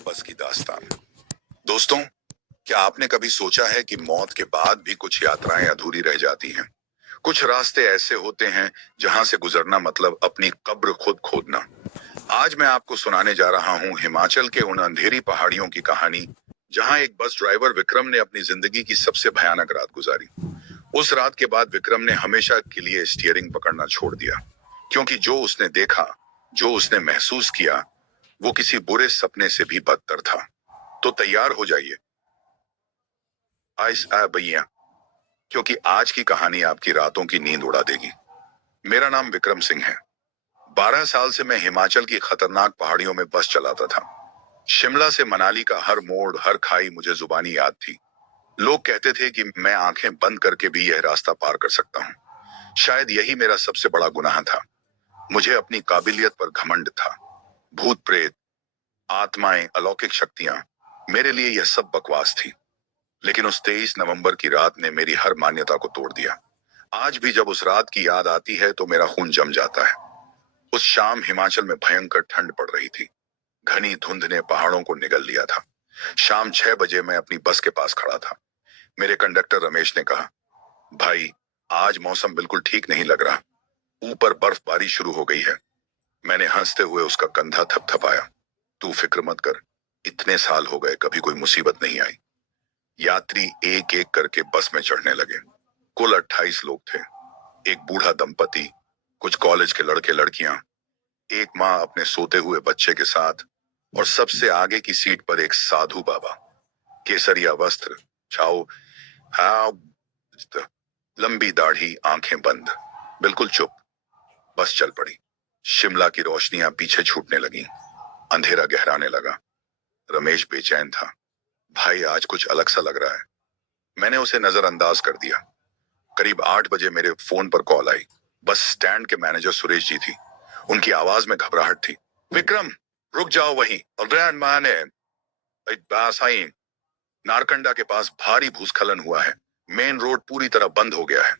बस की दास्तान। दोस्तों, क्या आपने कभी सोचा है कि मौत के बाद भी कुछ यात्राएं अधूरी रह जाती हैं? कुछ रास्ते ऐसे होते हैं जहां से गुजरना मतलब अपनी कब्र खुद खोदना। आज मैं आपको सुनाने जा रहा हूं हिमाचल के उन अंधेरी पहाड़ियों की कहानी, जहां एक बस ड्राइवर विक्रम ने अपनी जिंदगी की सबसे भयानक रात गुजारी। उस रात के बाद विक्रम ने हमेशा के लिए स्टीयरिंग पकड़ना छोड़ दिया, क्योंकि जो उसने देखा, जो उसने महसूस किया, वो किसी बुरे सपने से भी बदतर था। तो तैयार हो जाइए आइस आ भैया, क्योंकि आज की कहानी आपकी रातों की नींद उड़ा देगी। मेरा नाम विक्रम सिंह है। 12 साल से मैं हिमाचल की खतरनाक पहाड़ियों में बस चलाता था। शिमला से मनाली का हर मोड़, हर खाई मुझे जुबानी याद थी। लोग कहते थे कि मैं आंखें बंद करके भी यह रास्ता पार कर सकता हूँ। शायद यही मेरा सबसे बड़ा गुनाह था। मुझे अपनी काबिलियत पर घमंड था। भूत प्रेत, आत्माएं, अलौकिक शक्तियां, मेरे लिए यह सब बकवास थी। लेकिन उस 23 नवंबर की रात ने मेरी हर मान्यता को तोड़ दिया। आज भी जब उस रात की याद आती है तो मेरा खून जम जाता है। उस शाम हिमाचल में भयंकर ठंड पड़ रही थी। घनी धुंध ने पहाड़ों को निगल लिया था। शाम 6 बजे मैं अपनी बस के पास खड़ा था। मेरे कंडक्टर रमेश ने कहा, भाई, आज मौसम बिल्कुल ठीक नहीं लग रहा। ऊपर बर्फबारी शुरू हो गई है। मैंने हंसते हुए उसका कंधा थपथपाया। तू फिक्र मत कर, इतने साल हो गए कभी कोई मुसीबत नहीं आई। यात्री एक एक करके बस में चढ़ने लगे। कुल 28 लोग थे। एक बूढ़ा दंपति, कुछ कॉलेज के लड़के लड़कियां, एक माँ अपने सोते हुए बच्चे के साथ, और सबसे आगे की सीट पर एक साधु बाबा। केसरिया वस्त्र, छाव, हाँ, लंबी दाढ़ी, आंखें बंद, बिल्कुल चुप। बस चल पड़ी। शिमला की रोशनियां पीछे छूटने लगी। अंधेरा गहराने लगा। रमेश बेचैन था। भाई, आज कुछ अलग सा लग रहा है। मैंने उसे नजरअंदाज कर दिया। करीब 8 बजे मेरे फोन पर कॉल आई। बस स्टैंड के मैनेजर सुरेश जी थी। उनकी आवाज में घबराहट थी। विक्रम, रुक जाओ वहीं। और माने आई, नारकंडा के पास भारी भूस्खलन हुआ है। मेन रोड पूरी तरह बंद हो गया है।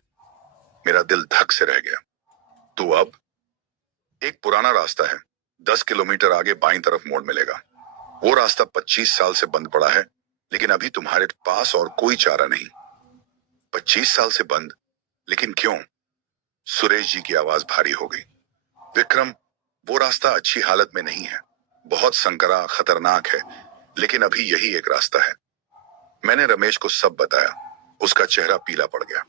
मेरा दिल धक से रह गया। तो अब एक पुराना रास्ता है, 10 किलोमीटर आगे बाईं तरफ मोड़ मिलेगा। वो रास्ता 25 साल से बंद पड़ा है, लेकिन अभी तुम्हारे पास और कोई चारा नहीं। 25 साल से बंद, लेकिन क्यों? सुरेश जी की आवाज भारी हो गई। विक्रम, वो रास्ता अच्छी हालत में नहीं है। बहुत संकरा, खतरनाक है, लेकिन अभी यही एक रास्ता है। मैंने रमेश को सब बताया। उसका चेहरा पीला पड़ गया।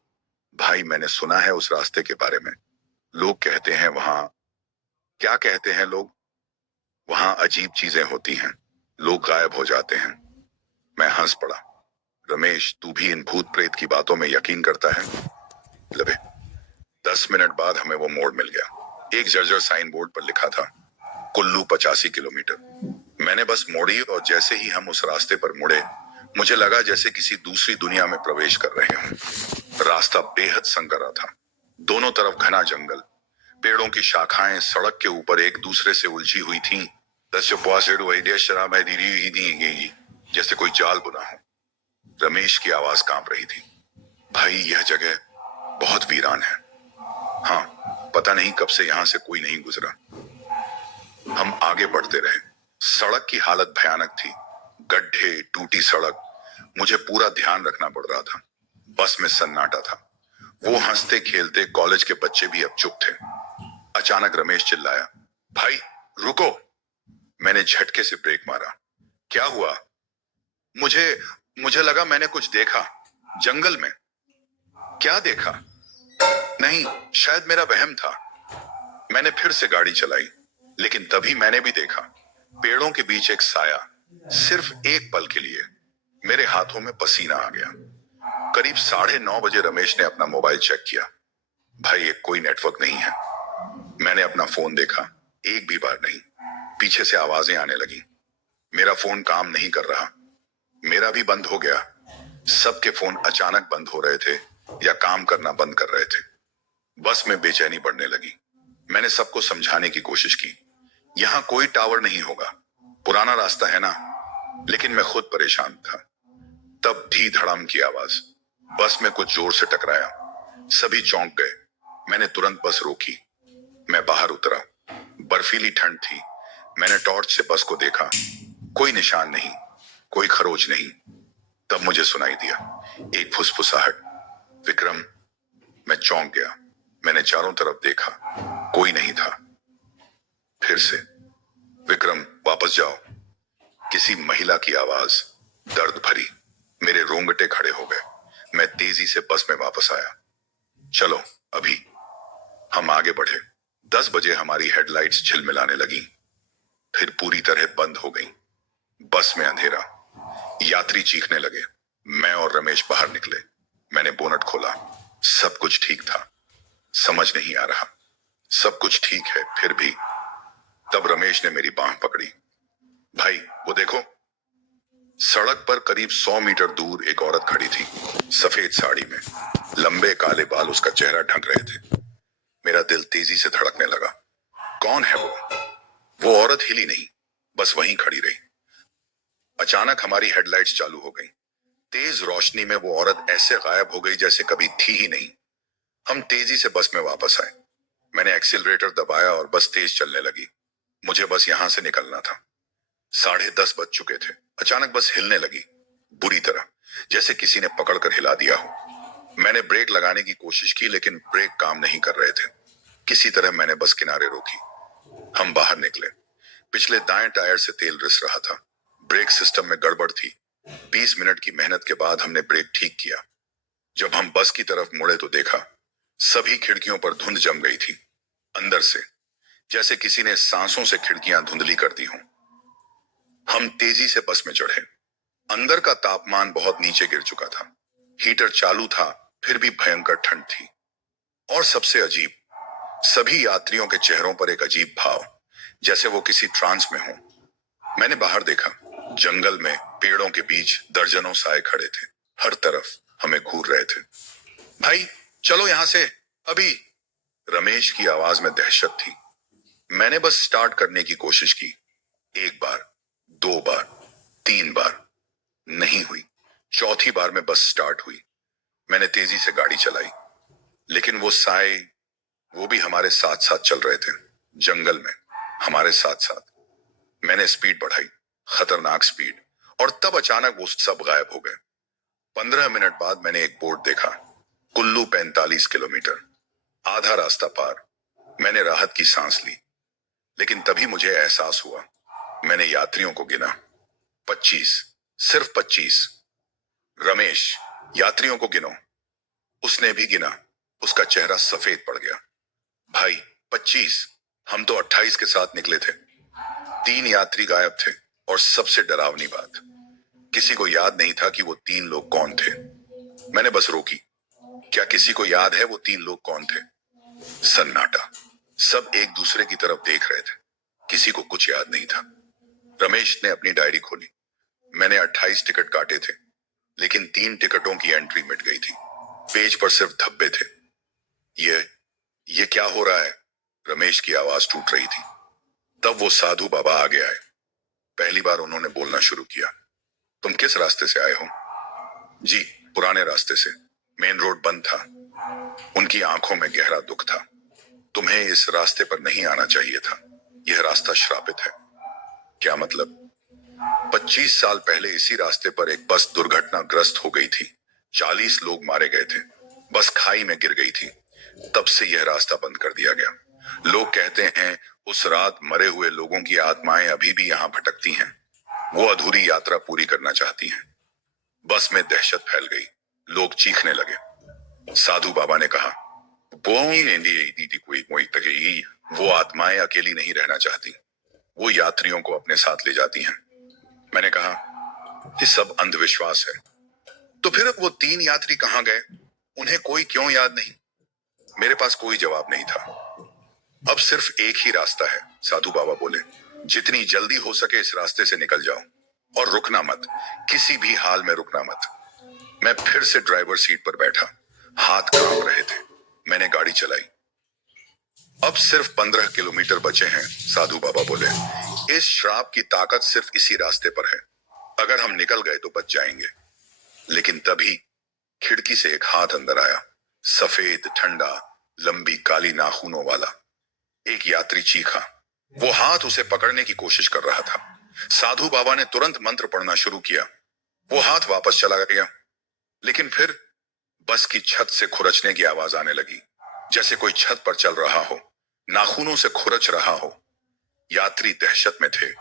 भाई, मैंने सुना है उस रास्ते के बारे में। लोग कहते हैं वहां, क्या कहते हैं लोग? वहां अजीब चीजें होती हैं। लोग गायब हो जाते हैं। मैं हंस पड़ा। रमेश, तू भी इन भूत प्रेत की बातों में यकीन करता है? लबे 10 मिनट बाद हमें वो मोड़ मिल गया। एक जर्जर साइन बोर्ड पर लिखा था, कुल्लू 85 किलोमीटर। मैंने बस मोड़ी और जैसे ही हम उस रास्ते पर मुड़े, मुझे लगा जैसे किसी दूसरी दुनिया में प्रवेश कर रहे हों। रास्ता बेहद संकरा था। दोनों तरफ घना जंगल। पेड़ों की शाखाएं सड़क के ऊपर एक दूसरे से उलझी हुई थीं। जैसे कोई जाल बुना हो। रमेश की आवाज कांप रही थी। भाई, यह जगह बहुत वीरान है। हाँ, पता नहीं कब से यहां से कोई नहीं गुजरा। हम आगे बढ़ते रहे। सड़क की हालत भयानक थी। गड्ढे, टूटी सड़क। मुझे पूरा ध्यान रखना पड़ रहा था। बस में सन्नाटा था। वो हंसते खेलते कॉलेज के बच्चे भी अब चुप थे। अचानक रमेश चिल्लाया, भाई, रुको। मैंने झटके से ब्रेक मारा। क्या हुआ? मुझे मुझे लगा मैंने कुछ देखा जंगल में। क्या देखा? नहीं, शायद मेरा वहम था। मैंने फिर से गाड़ी चलाई, लेकिन तभी मैंने भी देखा, पेड़ों के बीच एक साया। सिर्फ एक पल के लिए मेरे हाथों में पसीना आ गया। करीब 9:30 बजे रमेश ने अपना मोबाइल चेक किया। भाई, एक कोई नेटवर्क नहीं है। मैंने अपना फोन देखा, एक भी बार नहीं। पीछे से आवाजें आने लगी। मेरा फोन काम नहीं कर रहा। मेरा भी बंद हो गया। सबके फोन अचानक बंद हो रहे थे या काम करना बंद कर रहे थे। बस में बेचैनी बढ़ने लगी। मैंने सबको समझाने की कोशिश की, यहाँ कोई टावर नहीं होगा, पुराना रास्ता है ना। लेकिन मैं खुद परेशान था। तब धी धड़ाम की आवाज। बस में कुछ जोर से टकराया। सभी चौंक गए। मैंने तुरंत बस रोकी। मैं बाहर उतरा। बर्फीली ठंड थी। मैंने टॉर्च से बस को देखा। कोई निशान नहीं, कोई खरोच नहीं। तब मुझे सुनाई दिया एक फुसफुसाहट। विक्रम। मैं चौंक गया। मैंने चारों तरफ देखा, कोई नहीं था। फिर से, विक्रम वापस जाओ। किसी महिला की आवाज, दर्द भरी। मेरे रोंगटे खड़े हो गए। मैं तेजी से बस में वापस आया। चलो अभी। हम आगे बढ़े। 10 बजे हमारी हेडलाइट्स झिलमिलाने लगी, फिर पूरी तरह बंद हो गई। बस में अंधेरा। यात्री चीखने लगे। मैं और रमेश बाहर निकले। मैंने बोनट खोला। सब कुछ ठीक था। समझ नहीं आ रहा, सब कुछ ठीक है फिर भी। तब रमेश ने मेरी बांह पकड़ी। भाई वो देखो। सड़क पर करीब 100 मीटर दूर एक औरत खड़ी थी, सफेद साड़ी में। लंबे काले बाल उसका चेहरा ढक रहे थे। मेरा दिल तेजी से धड़कने लगा। कौन है वो औरत हिली नहीं, बस वहीं खड़ी रही। अचानक हमारी हेडलाइट्स चालू हो गई। तेज रोशनी में वो औरत ऐसे गायब हो गई जैसे कभी थी ही नहीं। हम तेजी से बस में वापस आए। मैंने एक्सीलरेटर दबाया और बस तेज चलने लगी। मुझे बस यहां से निकलना था। 10:30 बज चुके थे। अचानक बस हिलने लगी, बुरी तरह, जैसे किसी ने पकड़कर हिला दिया हो। मैंने ब्रेक लगाने की कोशिश की, लेकिन ब्रेक काम नहीं कर रहे थे। किसी तरह मैंने बस किनारे रोकी। हम बाहर निकले। पिछले दाएं टायर से तेल रिस रहा था। ब्रेक सिस्टम में गड़बड़ थी। 20 मिनट की मेहनत के बाद हमने ब्रेक ठीक किया। जब हम बस की तरफ मुड़े तो देखा सभी खिड़कियों पर धुंध जम गई थी, अंदर से, जैसे किसी ने सांसों से खिड़कियां धुंधली कर दी हों। हम तेजी से बस में चढ़े। अंदर का तापमान बहुत नीचे गिर चुका था। हीटर चालू था, फिर भी भयंकर ठंड थी। और सबसे अजीब, सभी यात्रियों के चेहरों पर एक अजीब भाव, जैसे वो किसी ट्रांस में हो। मैंने बाहर देखा। जंगल में पेड़ों के बीच दर्जनों साए खड़े थे, हर तरफ हमें घूर रहे थे। भाई चलो यहां से अभी। रमेश की आवाज में दहशत थी। मैंने बस स्टार्ट करने की कोशिश की। 1 बार, 2 बार, 3 बार, नहीं हुई। चौथी बार में बस स्टार्ट हुई। मैंने तेजी से गाड़ी चलाई, लेकिन वो साए, वो भी हमारे साथ साथ चल रहे थे, जंगल में, हमारे साथ साथ। मैंने स्पीड बढ़ाई, खतरनाक स्पीड, और तब अचानक वो सब गायब हो गए। 15 मिनट बाद मैंने एक बोर्ड देखा, कुल्लू 45 किलोमीटर, आधा रास्ता पार। मैंने राहत की सांस ली, लेकिन तभी मुझे एहसास हुआ। मैंने यात्रियों को गिना। 25, सिर्फ 25। रमेश, यात्रियों को गिनो। उसने भी गिना। उसका चेहरा सफेद पड़ गया। भाई 25, हम तो 28 के साथ निकले थे। 3 यात्री गायब थे, और सबसे डरावनी बात, किसी को याद नहीं था कि वो 3 लोग कौन थे। मैंने बस रोकी। क्या किसी को याद है वो 3 लोग कौन थे? सन्नाटा। सब एक दूसरे की तरफ देख रहे थे। किसी को कुछ याद नहीं था। रमेश ने अपनी डायरी खोली। मैंने 28 टिकट काटे थे, लेकिन 3 टिकटों की एंट्री मिट गई थी। पेज पर सिर्फ धब्बे थे। ये क्या हो रहा है? रमेश की आवाज टूट रही थी। तब वो साधु बाबा आगे आए। पहली बार उन्होंने बोलना शुरू किया। तुम किस रास्ते से आए हो? जी, पुराने रास्ते से। मेन रोड बंद था। उनकी आंखों में गहरा दुख था। तुम्हें इस रास्ते पर नहीं आना चाहिए था। यह रास्ता श्रापित है। क्या मतलब? 25 साल पहले इसी रास्ते पर एक बस दुर्घटनाग्रस्त हो गई थी। 40 लोग मारे गए थे। बस खाई में गिर गई थी। तब से यह रास्ता बंद कर दिया गया। लोग कहते हैं उस रात मरे हुए लोगों की आत्माएं अभी भी यहाँ भटकती हैं। वो अधूरी यात्रा पूरी करना चाहती हैं। बस में दहशत फैल गई। लोग चीखने लगे। साधु बाबा ने कहा, वो आत्माएं अकेली नहीं रहना चाहती। वो यात्रियों को अपने साथ ले जाती हैं। मैंने कहा, ये सब अंधविश्वास है। तो फिर वो 3 यात्री कहां गए? उन्हें कोई क्यों याद नहीं? मेरे पास कोई जवाब नहीं था। अब सिर्फ एक ही रास्ता है, साधु बाबा बोले। जितनी जल्दी हो सके इस रास्ते से निकल जाओ, और रुकना मत, किसी भी हाल में रुकना मत। मैं फिर से ड्राइवर सीट पर बैठा। हाथ कांप रहे थे। मैंने गाड़ी चलाई। अब सिर्फ 15 किलोमीटर बचे हैं, साधु बाबा बोले। इस श्राप की ताकत सिर्फ इसी रास्ते पर है। अगर हम निकल गए तो बच जाएंगे। लेकिन तभी खिड़की से एक हाथ अंदर आया, सफेद, ठंडा, लंबी काली नाखूनों वाला। एक यात्री चीखा। वो हाथ उसे पकड़ने की कोशिश कर रहा था। साधु बाबा ने तुरंत मंत्र पढ़ना शुरू किया। वो हाथ वापस चला गया, लेकिन फिर बस की छत से खुरचने की आवाज आने लगी, जैसे कोई छत पर चल रहा हो, नाखूनों से खुरच रहा हो। यात्री दहशत में थे।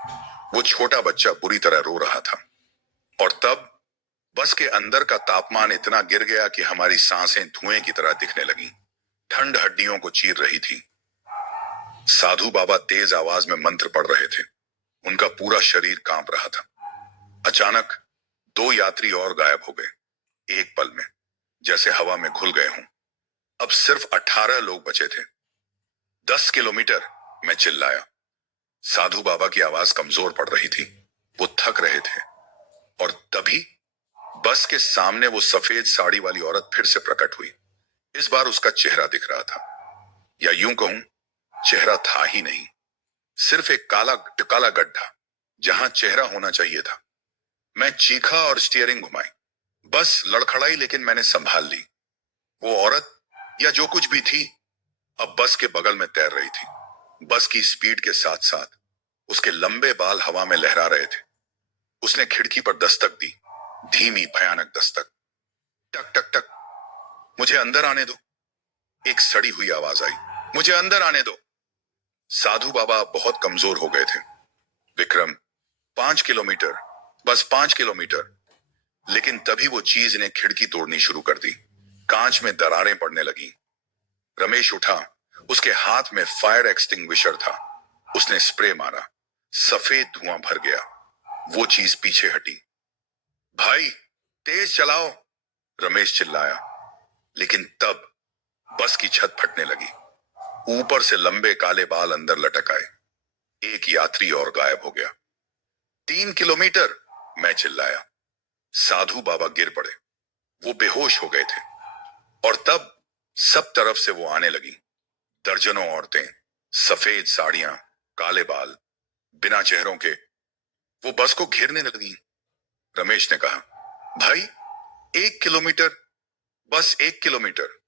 वो छोटा बच्चा बुरी तरह रो रहा था। और तब बस के अंदर का तापमान इतना गिर गया कि हमारी सांसें धुएं की तरह दिखने लगी। ठंड हड्डियों को चीर रही थी। साधु बाबा तेज आवाज में मंत्र पढ़ रहे थे। उनका पूरा शरीर कांप रहा था। अचानक 2 यात्री और गायब हो गए, एक पल में, जैसे हवा में घुल गए हों। अब सिर्फ 18 लोग बचे थे। 10 किलोमीटर, मैं चिल्लाया। साधु बाबा की आवाज कमजोर पड़ रही थी। वो थक रहे थे। और तभी बस के सामने वो सफेद साड़ी वाली औरत फिर से प्रकट हुई। इस बार उसका चेहरा दिख रहा था, या यूं कहूं, चेहरा था ही नहीं, सिर्फ एक काला काला गड्ढा जहां चेहरा होना चाहिए था। मैं चीखा और स्टीयरिंग घुमाई। बस लड़खड़ाई, लेकिन मैंने संभाल ली। वो औरत, या जो कुछ भी थी, अब बस के बगल में तैर रही थी। बस की स्पीड के साथ साथ उसके लंबे बाल हवा में लहरा रहे थे। उसने खिड़की पर दस्तक दी, धीमी भयानक दस्तक। टक टक टक। मुझे अंदर आने दो, एक सड़ी हुई आवाज आई। मुझे अंदर आने दो। साधु बाबा बहुत कमजोर हो गए थे। विक्रम, 5 किलोमीटर, बस 5 किलोमीटर। लेकिन तभी वो चीज ने खिड़की तोड़नी शुरू कर दी। कांच में दरारें पड़ने लगी। रमेश उठा। उसके हाथ में फायर एक्सटिंग्विशर था। उसने स्प्रे मारा। सफेद धुआं भर गया। वो चीज पीछे हटी। भाई, तेज चलाओ, रमेश चिल्लाया। लेकिन तब बस की छत फटने लगी। ऊपर से लंबे काले बाल अंदर लटक आए। एक यात्री और गायब हो गया। 3 किलोमीटर, मैं चिल्लाया। साधु बाबा गिर पड़े। वो बेहोश हो गए थे। और तब सब तरफ से वो आने लगी। दर्जनों औरतें, सफेद साड़ियां, काले बाल, बिना चेहरों के। वो बस को घेरने लगी। रमेश ने कहा, भाई, 1 किलोमीटर, बस 1 किलोमीटर।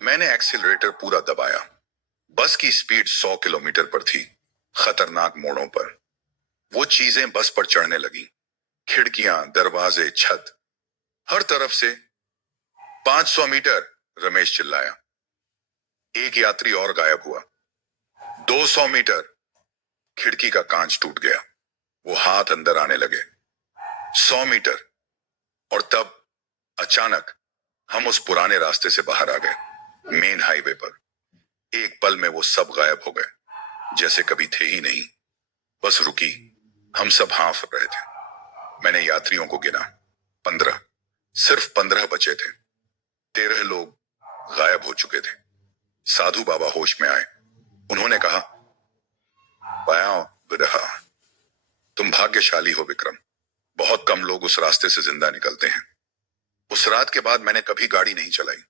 मैंने एक्सीलरेटर पूरा दबाया। बस की स्पीड 100 किलोमीटर पर थी, खतरनाक मोड़ों पर। वो चीजें बस पर चढ़ने लगी। खिड़कियां, दरवाजे, छत, हर तरफ से। 500 मीटर, रमेश चिल्लाया। एक यात्री और गायब हुआ। 200 मीटर, खिड़की का कांच टूट गया। वो हाथ अंदर आने लगे। 100 मीटर, और तब अचानक हम उस पुराने रास्ते से बाहर आ गए, मेन हाईवे पर। एक पल में वो सब गायब हो गए, जैसे कभी थे ही नहीं। बस रुकी। हम सब हाँफ रहे थे। मैंने यात्रियों को गिना। 15, सिर्फ 15 बचे थे। 13 लोग गायब हो चुके थे। साधु बाबा होश में आए। उन्होंने कहा, वाया विरहा, तुम भाग्यशाली हो विक्रम। बहुत कम लोग उस रास्ते से जिंदा निकलते हैं। उस रात के बाद मैंने कभी गाड़ी नहीं चलाई।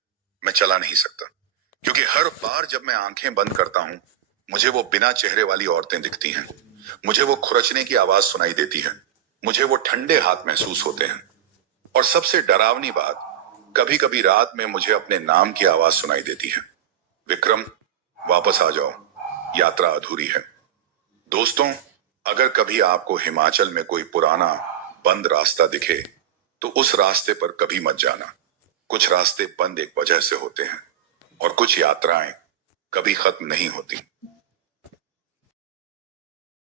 मैं चला नहीं सकता, क्योंकि हर बार जब मैं आंखें बंद करता हूं, मुझे वो बिना चेहरे वाली औरतें दिखती हैं। मुझे वो खुरचने की आवाज सुनाई देती है। मुझे वो ठंडे हाथ महसूस होते हैं। और सबसे डरावनी बात, कभी कभी रात में मुझे अपने नाम की आवाज सुनाई देती है। विक्रम, वापस आ जाओ, यात्रा अधूरी है। दोस्तों, अगर कभी आपको हिमाचल में कोई पुराना बंद रास्ता दिखे, तो उस रास्ते पर कभी मत जाना। कुछ रास्ते बंद एक वजह से होते हैं, और कुछ यात्राएं कभी खत्म नहीं होती।